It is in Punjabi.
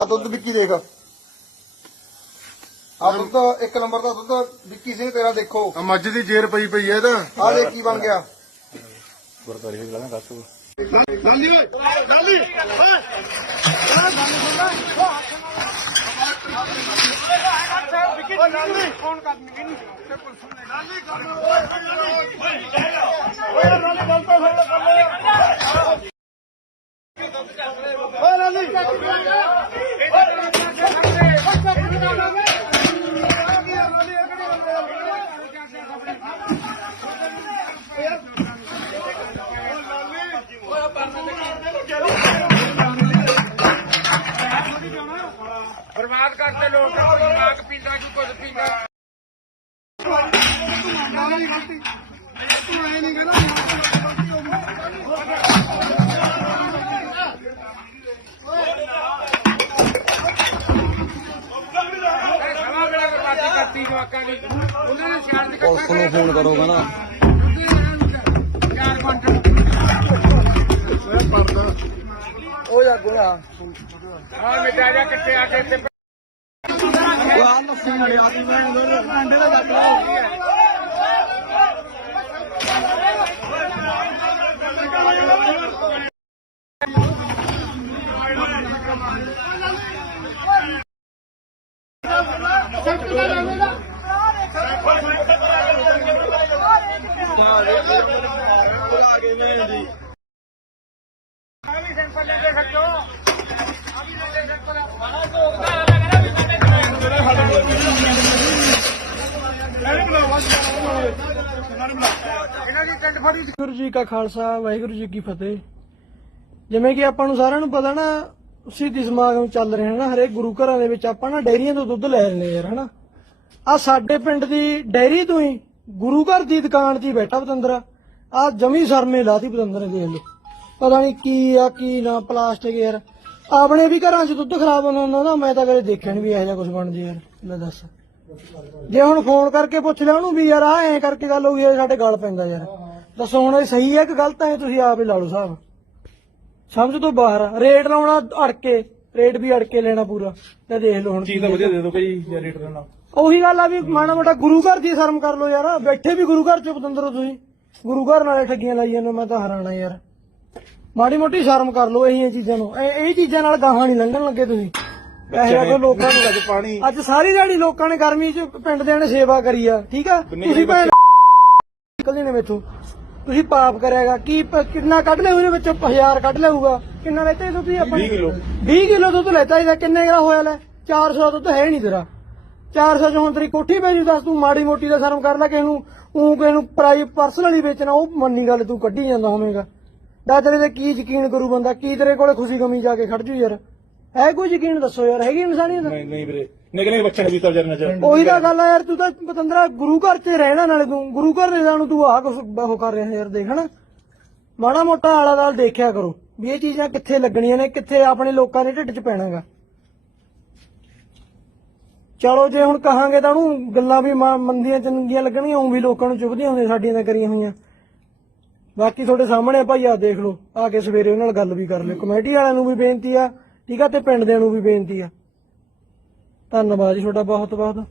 ਆ ਦੁੱਧ ਵਿੱਕੀ ਦੇਖ ਆ ਦੁੱਧ ਇੱਕ ਨੰਬਰ ਦਾ ਦੁੱਧ ਵਿੱਕੀ ਸਿੰਘ ਤੇਰਾ ਦੇਖੋ ਆ ਮੱਝ ਦੀ ਜੇਰ ਪਈ ਪਈ ਐ ਇਹਦਾ ਆ ਦੇਖ ਕੀ ਬਣ ਗਿਆ ਕੁਝ ਪੀਂਦਾ ਸਮਾਂ ਬੜਾ ਬਰਬਾਦੀ ਕਰਤੀ ਜਵਾਕਾਂ ਦੀ? ਉਹਨਾਂ ਨੇ ਸਿਆਣ ਦੀ ਪੁਲਿਸ ਨੂੰ ਫੋਨ ਕਰੋਗਾ ਨਾ। ਚਾਰ ਕੁਆਂਟਲ ਉਹ ਜਾ ਗੋਲਾ ਆ ਮਿਟਾ ਜਾ ਕਿੱਥੇ ਆ ਕੇ ਇੱਥੇ ਲੱਸੀ ਨੜੇ ਆ ਦੀ ਮੈਂ ਅੰਡੇ ਦਾ ਜੱਟ ਵੀ ਸੈਂਪਲ ਲੈ ਕੇ ਖੱਟੋ ਆ ਵੀ ਲੈ ਕੇ ਸੈਂਪਲ। ਇਹਨਾਂ ਦੀ ਟੰਡ ਫੜੀ ਵਾਹਿਗੁਰੂ ਜੀ ਕਾ ਖਾਲਸਾ, ਵਾਹਿਗੁਰੂ ਜੀ ਕੀ ਫਤਿਹ। ਜਿਵੇਂ ਕਿ ਆਪਾਂ ਨੂੰ ਸਾਰਿਆਂ ਨੂੰ ਪਤਾ ਨਾ, ਸਿੱਧੀ ਸਮਾਗਮ ਚੱਲ ਰਹੇ ਹਨ ਨਾ, ਹਰੇਕ ਗੁਰੂ ਘਰਾਂ ਦੇ ਵਿੱਚ ਆਪਾਂ ਨਾ ਡੈਰੀਆਂ ਤੋਂ ਦੁੱਧ ਲੈ ਲੈਂਦੇ ਯਾਰ, ਹਨਾ। ਆ ਸਾਡੇ ਪਿੰਡ ਦੀ ਡੈਰੀ ਤੋਂ ਹੀ ਗੁਰੂ ਘਰ ਦੀ ਦੁਕਾਨ 'ਚ ਹੀ ਬੈਠਾ ਪਤੰਦਰ। ਆ ਜਮੀ ਸਰਮੇ ਲਾਤੀ ਪਤੰਦਰ ਨੇ ਦੇਖ ਲਓ। ਪਤਾ ਨਹੀਂ ਕੀ ਆ, ਕੀ ਨਾ, ਪਲਾਸਟਿਕ ਯਾਰ। ਆਪਣੇ ਵੀ ਘਰਾਂ 'ਚ ਦੁੱਧ ਖਰਾਬ ਹੁੰਦਾ ਹੁੰਦਾ ਨਾ, ਮੈਂ ਤਾਂ ਕਦੇ ਦੇਖਿਆ ਨਹੀਂ ਵੀ ਇਹੋ ਜਿਹਾ ਕੁਝ ਬਣ ਜੇ ਯਾਰ, ਲੈ ਦੱਸ। ਜੇ ਹੁਣ ਫੋਨ ਕਰਕੇ ਪੁੱਛ ਲਿਆ ਉਹਨੂੰ ਵੀ ਯਾਰ ਆ ਐ ਕਰਕੇ ਗੱਲ ਹੋ ਗਈ ਸਾਡੇ ਗਲ ਪੈਂਦਾ ਯਾਰ। ਦੱਸੋ ਹੁਣ ਇਹ ਸਹੀ ਹੈ ਕਿ ਗਲਤ ਹੈ? ਤੁਸੀਂ ਆਪ ਹੀ ਲਾ ਲਓ ਸਾਹਿਬ ਸਮਝ ਤੋਂ ਬਾਹਰ ਆ। ਰੇਟ ਲਾਉਣਾ ਅੜ ਕੇ ਰੇਟ ਵੀ ਅੜ ਕੇ ਲੈਣਾ ਪੂਰਾ। ਤੇ ਦੇਖ ਲਓ ਹੁਣ ਚੀਜ਼ ਤਾਂ ਵਧੀਆ ਦੇ ਦਿਓ ਭਾਈ ਜੇ ਰੇਟ ਦੇਣਾ ਉਹੀ ਗੱਲ ਆ ਵੀ ਮਾਣਾ ਮੋਟਾ ਗੁਰੂ ਘਰ ਦੀ ਸ਼ਰਮ ਕਰ ਲਓ ਯਾਰ। ਬੈਠੇ ਵੀ ਗੁਰੂ ਘਰ ਚ ਪਤੰਦਰ ਹੋ ਤੁਸੀਂ। ਗੁਰੂ ਘਰ ਨਾਲੇ ਠੱਗੀਆਂ ਲਾਈ ਜਾਂਦੇ ਮੈਂ ਤਾਂ ਹੈਰਾਨ ਆ ਯਾਰ। ਮਾੜੀ ਮੋਟੀ ਸ਼ਰਮ ਕਰ ਲਓ ਇਹੀਆਂ ਚੀਜ਼ਾਂ ਨੂੰ। ਇਹ ਇਹ ਚੀਜ਼ਾਂ ਨਾਲ ਗਾਹਾਂ ਨਹੀਂ ਲੰਘਣ ਲੱਗੇ ਤੁਸੀਂ। ਪੈਸੇ ਰੱਖੋ ਲੋਕਾਂ ਨੂੰ ਅੱਜ ਪਾਣੀ। ਅੱਜ ਸਾਰੀ ਦਿਹਾੜੀ ਲੋਕਾਂ ਨੇ ਗਰਮੀ 'ਚ ਪਿੰਡ ਦਿਆਂ ਨੇ ਸੇਵਾ ਕਰੀ ਆ ਠੀਕ ਆ? ਤੁਸੀਂ ਭੈਣ ਨਿਕਲਦੇ ਨੇ ਮੇਥੋਂ। ਤੁਸੀਂ ਪਾਪ ਕਰਿਆਗਾ ਕੀ ਪ- ਕਿੰਨਾ ਕੱਢ ਲਿਆ ਉਹਦੇ ਵਿੱਚ? 1000 ਕੱਢ ਲਿਆਊਗਾ ਕਿੰਨਾ ਲੈਤਾ ਇਹ ਤੁਸੀਂ ਆਪਾਂ 20 ਕਿਲੋ। 20 ਕਿਲੋ ਦੁੱਧ ਲੈਤਾ ਇਹਦਾ ਕਿੰਨੇ ਗਰਾ ਹੋਇਆ ਲੈ? 400 ਦੁੱਧ ਹੈ ਨਹੀਂ ਤੇਰਾ। 400 ਚ ਹੁਣ ਤੇਰੀ ਕੋਠੀ ਪੈ ਜੂ ਦੱਸ ਤੂੰ ਮਾੜੀ ਮੋਟੀ ਦਾ ਸ਼ਰਮ ਕਰ ਲੈ ਕਿਸੇ ਨੂੰ। ਉਹ ਕਿਸੇ ਨੂੰ ਪ੍ਰਾਈ ਪਰਸਨਲੀ ਵੇਚਣਾ ਉਹ ਮੰਨੀ ਗੱਲ ਤੂੰ ਕੱਢੀ ਜਾਂਦਾ ਹੋਵੇਂਗਾ। ਦਾ ਤੇਰੇ ਤੇ ਕੀ ਯਕੀਨ ਕਰੂ ਬੰਦਾ? ਕੀ ਤੇਰੇ ਕੋਲੇ ਖੁਸ਼ੀ ਗਮੀ ਜਾ ਕੇ ਖੜ ਜੂ ਯਾਰ? ਹੈ ਕੋਈ ਯਕੀਨ? ਦੱਸੋ ਯਾਰ ਹੈਗੀ ਇਨਸਾਨੀਅਤ? ਨਹੀਂ ਨਹੀਂ ਵੀਰੇ। ਨਿਕਲੇ ਬੱਚੇ ਨੇ ਦਿੱਤਾ ਵਿਚਾਰੇ ਨਜ਼ਰ। ਉਹੀ ਤਾਂ ਗੱਲ ਆ ਯਾਰ, ਤੂੰ ਤਾਂ ਪਤੰਦਰਾ ਗੁਰੂ ਘਰ 'ਚ ਰਹਿਣਾ ਨਾਲੇ ਤੂੰ, ਗੁਰੂ ਘਰ ਦੇ ਜਾਣੂ ਤੂੰ ਆਹ ਕੁਛ ਉਹ ਕਰ ਰਿਹਾ ਯਾਰ, ਦੇਖ ਹਨਾ। ਮਾੜਾ ਮੋਟਾ ਆਲਾ ਦਾਲ ਦੇਖਿਆ ਕਰੋ, ਵੀ ਇਹ ਚੀਜ਼ਾਂ ਕਿੱਥੇ ਲੱਗਣੀਆਂ ਨੇ, ਕਿੱਥੇ ਆਪਣੇ ਲੋਕਾਂ ਦੇ ਢਿੱਡ 'ਚ ਪੈਣਾਗਾ। ਚਲੋ, ਜੇ ਹੁਣ ਕਹਾਂਗੇ ਤਾਂ ਉਹਨੂੰ ਗੱਲਾਂ ਵੀ ਮੰਦੀਆਂ ਚੰਗੀਆਂ ਲੱਗਣਗੀਆਂ ਉਹ ਵੀ ਲੋਕਾਂ ਨੂੰ ਚੁਭਦੀਆਂ ਹੁੰਦੀਆਂ ਸਾਡੀਆਂ ਤਾਂ ਕਰੀਆਂ ਹੋਈਆਂ। ਬਾਕੀ ਤੁਹਾਡੇ ਸਾਹਮਣੇ ਆ ਭਾਈ ਆ ਦੇਖ ਲਓ, ਆ ਕੇ ਸਵੇਰੇ ਉਹਨਾਂ ਨਾਲ ਗੱਲ ਵੀ ਕਰ ਲਿਓ। ਕਮੇਟੀ ਵਾਲਿਆਂ ਨੂੰ ਵੀ ਬੇਨਤੀ ਆ, ਠੀਕ ਆ, ਤੇ ਪਿੰਡ ਦਿਆਂ ਨੂੰ ਵੀ ਬੇਨਤੀ ਆ। ਧੰਨਵਾਦ ਜੀ ਤੁਹਾਡਾ ਬਹੁਤ ਬਹੁਤ